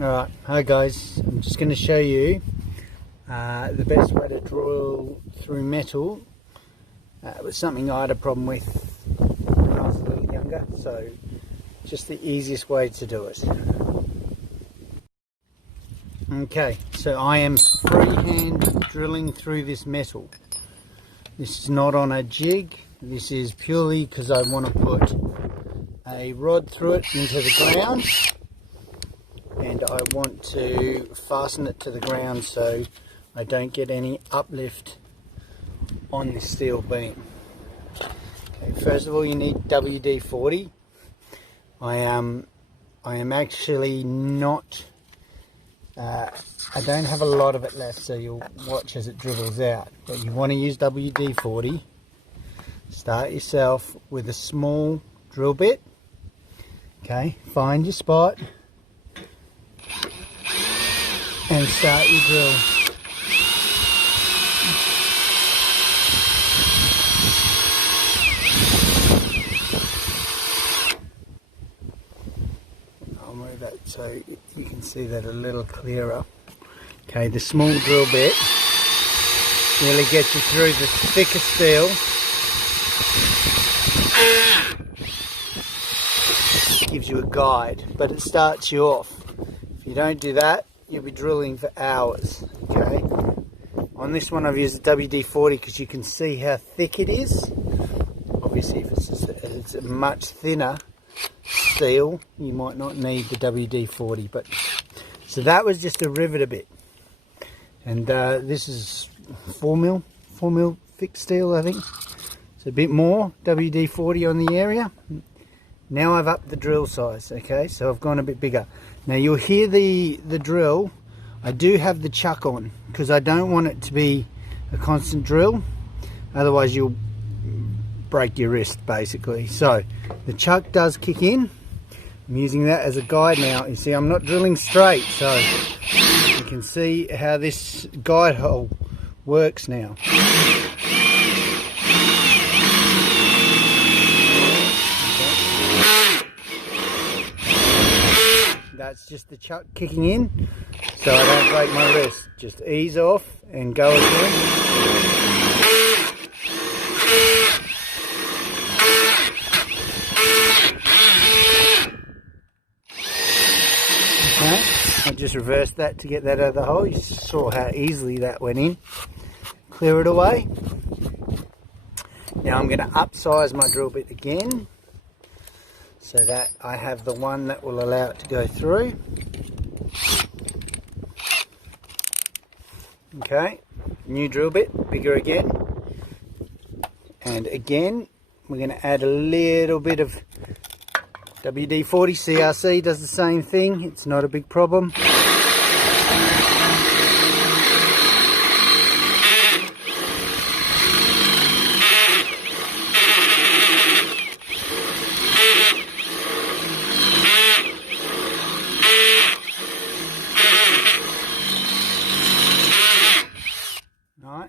Alright, hi guys, I'm just going to show you the best way to drill through metal. It was something I had a problem with when I was a little younger, so just the easiest way to do it. Okay, so I am freehand drilling through this metal. This is not on a jig, this is purely because I want to put a rod through it into the ground. And I want to fasten it to the ground so I don't get any uplift on this steel beam. Okay, first of all, you need WD-40. I am actually not, I don't have a lot of it left, so you'll watch as it dribbles out. But you want to use WD-40. Start yourself with a small drill bit. Okay, find your spot and start your drill. I'll move that so you can see that a little clearer. Okay, the small drill bit really gets you through the thicker steel. Gives you a guide, but it starts you off. If you don't do that, you'll be drilling for hours. Okay, on this one I've used the WD-40 because you can see how thick it is. Obviously if it's a much thinner steel, you might not need the WD-40. But so that was just a riveter bit, and this is 4mm thick steel, I think. It's a bit more WD-40 on the area. Now I've upped the drill size. Okay, so I've gone a bit bigger. Now you'll hear the drill. I do have the chuck on because I don't want it to be a constant drill, otherwise you'll break your wrist basically. So the chuck does kick in. I'm using that as a guide now. You see I'm not drilling straight, so you can see how this guide hole works now. That's just the chuck kicking in, so I don't break my wrist. Just ease off and go again. Okay, I just reversed that to get that out of the hole. You saw how easily that went in. Clear it away. Now I'm going to upsize my drill bit again, so that I have the one that will allow it to go through. Okay, new drill bit, bigger again. And again, we're going to add a little bit of WD-40. CRC does the same thing, it's not a big problem.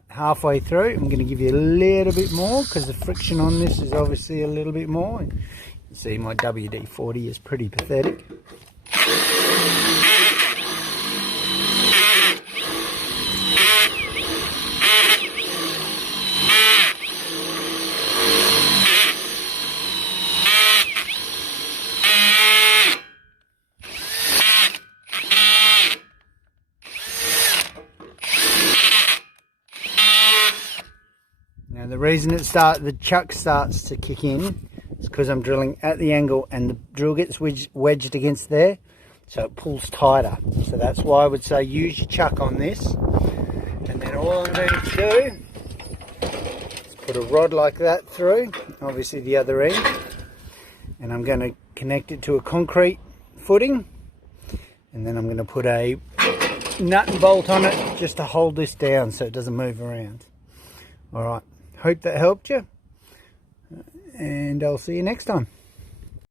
Halfway through, I'm going to give you a little bit more because the friction on this is obviously a little bit more. You can see my WD-40 is pretty pathetic. Now the reason the chuck starts to kick in is because I'm drilling at the angle and the drill gets wedged against there, so it pulls tighter. So that's why I would say use your chuck on this. And then all I'm going to do is put a rod like that through, obviously the other end, and I'm going to connect it to a concrete footing, and then I'm going to put a nut and bolt on it just to hold this down so it doesn't move around. Alright. Hope that helped you, and I'll see you next time.